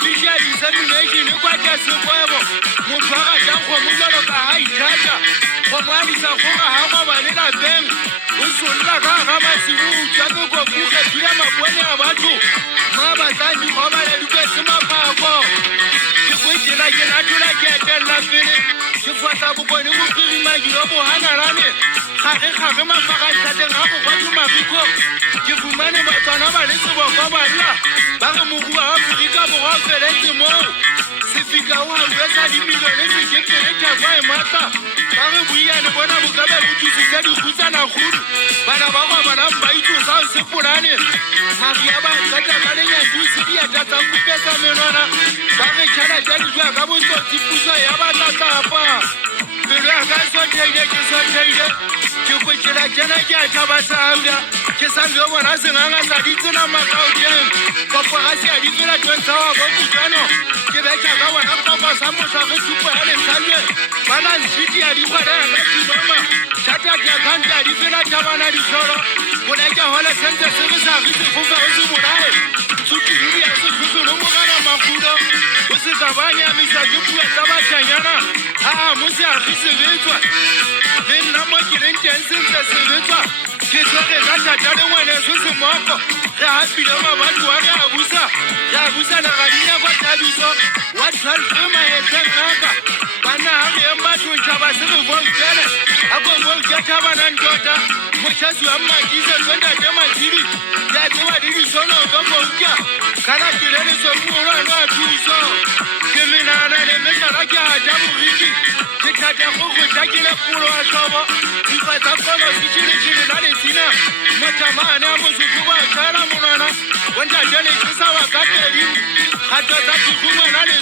artificial insemination e kwa tsa sekgwebo motho a ga go mo jalo ka ha ithatsa go moadisa go ga ga ba le lapeng o solla ka ga ba sibu tsa go go buga dira mabone a batho ma ba tsanyi go ba le ke se mapako ke go dira ke na tula ke etella pele ke fata go bone go tsima dilo bo hana rane ga ge mafaka tlateng ga go kwa mafiko ke fumane batsana ba le sebo go ba lla ba re mogua wa Afrika borwa feletse mo se fika o ha utlwa dimilione se ke tere tagwa e mata ba re buiane bona bokabe bo thusitse dikgutsana kgudu bana ba go bana ba itlosa o se polane maria ba tsaka ka lenyatsi se di atatsa kupetsa menwana ba re tšhana tša dijwa ka botsotsi puso ya batlatapa pelo ya ka sotheile ke sotheile ke kwetšela tšena ke a tšhaba sanga ke sanjo bona senganga sa ditsena makaodien kopora se a ditsela twentsha wa bokutano ke betša ka bona kopa sa mosa ge thupa ya letlhalwe bana ntšhiti ya dikgwada ya ka tibama šata ke akante ya ditsela tšhabana dišolo boleke gole sente se re sa ge sefofa o se bolae tsutuludi ya sekgusolo mogana makudo o se kabanyamisa ke pua tsa bašanyana aa mo se agi sebetswa le nna mo ke leng teng sentle sebetswa ke tsoge ka tata le ngwaneso semoko ge gapile mabatho wa ge a busa legadina kwa thabiso wa tlhalfe maetleng ngaka banna ga ge eng bathong tšhaba se re bonkele a kombonke thabanang tota mošasi wa mmakise tsontate matšhibi ya tseba le disono ka bonka kana kele lesomolwane wa thuso ke menana le metara ke a ja boriki ke thata go gotla ke le polo wa tlhobo difa tsa kgono se tšhiletšhile la letsina mothamane a mosotho ba tshwaela monwana bontate le ke sa ba ka tedi gato tsa dikgumana le